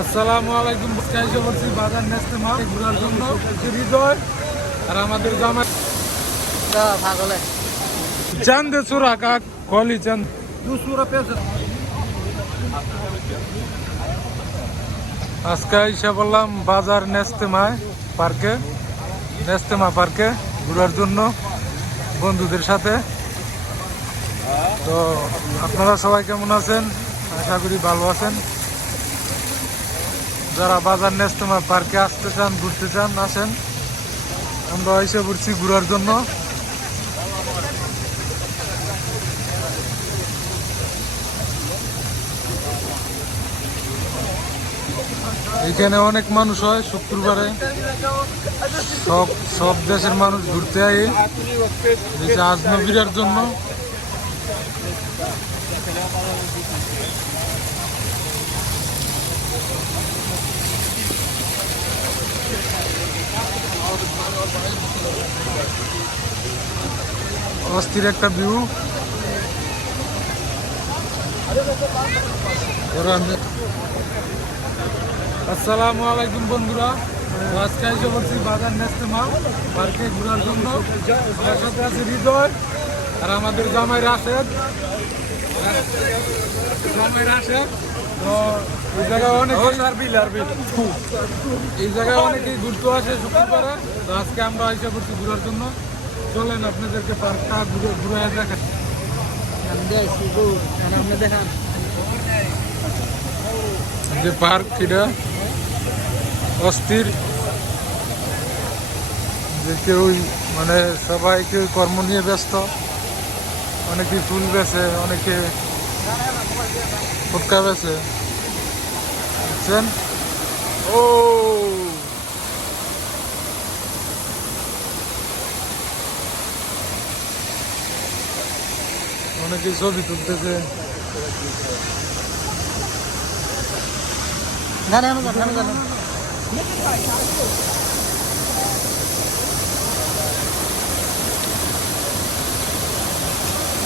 আসসালামু আলাইকুম এসে বলছি বাজার নেস্তে মা ঘোরার জন্য হৃদয় আর আমাদের জামাই পাগলে। চাঁদ চোরা কাক কলি চাঁদ দুশো রুপিয়া আজকে এসে বললাম বাজার নেস্তেমায় পার্কে নেস্তেমা পার্কে ঘোরার জন্য বন্ধুদের সাথে। তো আপনারা সবাই কেমন আছেন? আশা করি ভালো আছেন। যারা বাজার নেস্তেমা পার্কে আসতে চান, ঘুরতে চান, আসেন। আমরা এসে পড়ছি ঘুরার জন্য। এখানে অনেক মানুষ হয় শুক্রবারে। সব সব দেশের মানুষ ঘুরতে যে আজনবীরের জন্য। অস্থির একটা ভিউ আসসালামু আলাইকুম বন্ধুরা। আজকে এসে বলছি বাজার নেস্তে মাল, পার্কে ঘোরার জন্য। আমার সাথে আছে হৃদয় আর আমাদের জামাই রাশেদ। জামাই রাশেদ। এই জায়গায় অনেক এই জায়গায় অনেকেই ঘুরতে আসে শুক্রবারে তো আজকে আমরা করছি ঘোরার জন্য। চলেন আপনাদেরকে পার্কটা ঘুরে ঘুরে দেখেন দেখান যে পার্ক এটা অস্থির। যে কেউ মানে সবাই কেউ কর্ম নিয়ে ব্যস্ত। অনেকে ফুল বেছে অনেকে ফুটকা বেছে। বুঝছেন ও! অনেকে ছবি তুলতেছে।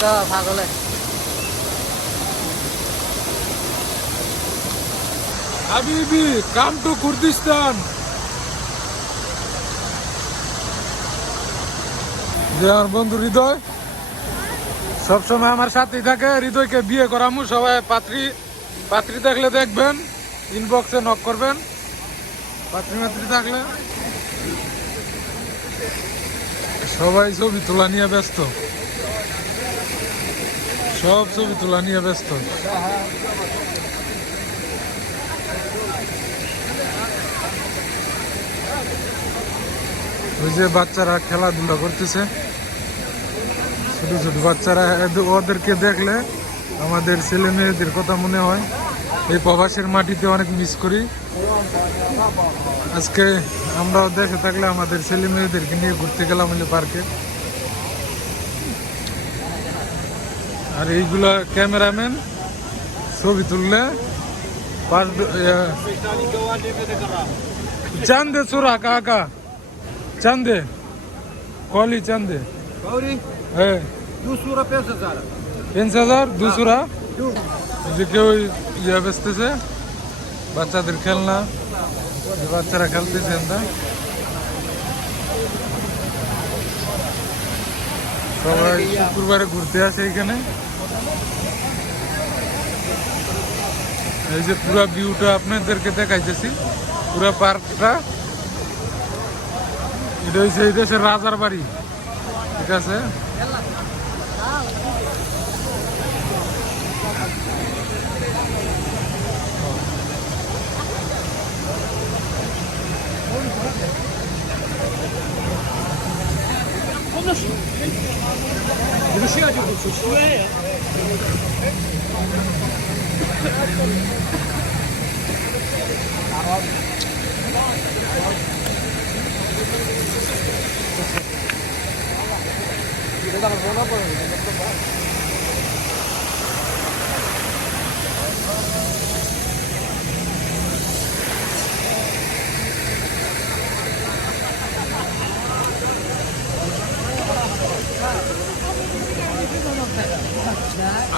না পাগলে। হাবিবি, কাম টু কুর্দিস্তান। যে আমার বন্ধু হৃদয়, সবসময় আমার সাথেই থাকে, হৃদয়কে বিয়ে করামু, সবাই পাত্রী পাত্রী থাকলে দেখবেন ইনবক্সে নক করবেন। পাত্রী মাত্রী থাকলে। সবাই ছবি তোলা নিয়ে ব্যস্ত। সব ছবি তোলা নিয়ে ব্যস্ত। ওই যে বাচ্চারা খেলাধুলা করতেছে। ছোট ছোট বাচ্চারা ওদেরকে দেখলে আমাদের ছেলে মেয়েদের কথা মনে হয়। এই প্রবাসের মাটিতে অনেক মিস করি। আজকে আমরাও দেশে থাকলে আমাদের ছেলে মেয়েদেরকে নিয়ে ঘুরতে গেলাম হলে পার্কে। আর এইগুলা ক্যামেরাম্যান ছবি তুললে চান্দে চোরা কাকা। চান্দে কলি চান্দে गौरी হ্যাঁ দুশো রুপিয়া স্যার পাঁচ হাজার দুশোরা যে কেউ ইয়ে বেচতেছে বাচ্চাদের খেলনা বাচ্চারা খেলতেছে আমরা সবাই শুক্রবারে ঘুরতে আসে এখানে এই যে পুরো ভিউটা আপনাদেরকে দেখাইতেছি পুরো পার্কটা এটা হচ্ছে এই দেশের রাজার বাড়ি ঠিক আছে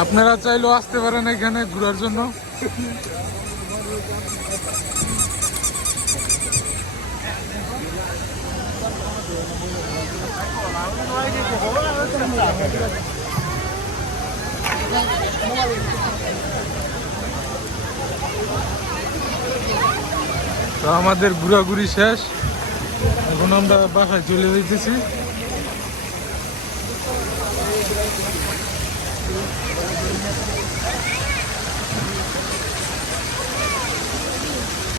আপনারা চাইলেও আসতে পারেন এখানে ঘুরার জন্য। তো আমাদের ঘুরাঘুরি শেষ। এখন আমরা বাসায় চলে যেতেছি Thank you.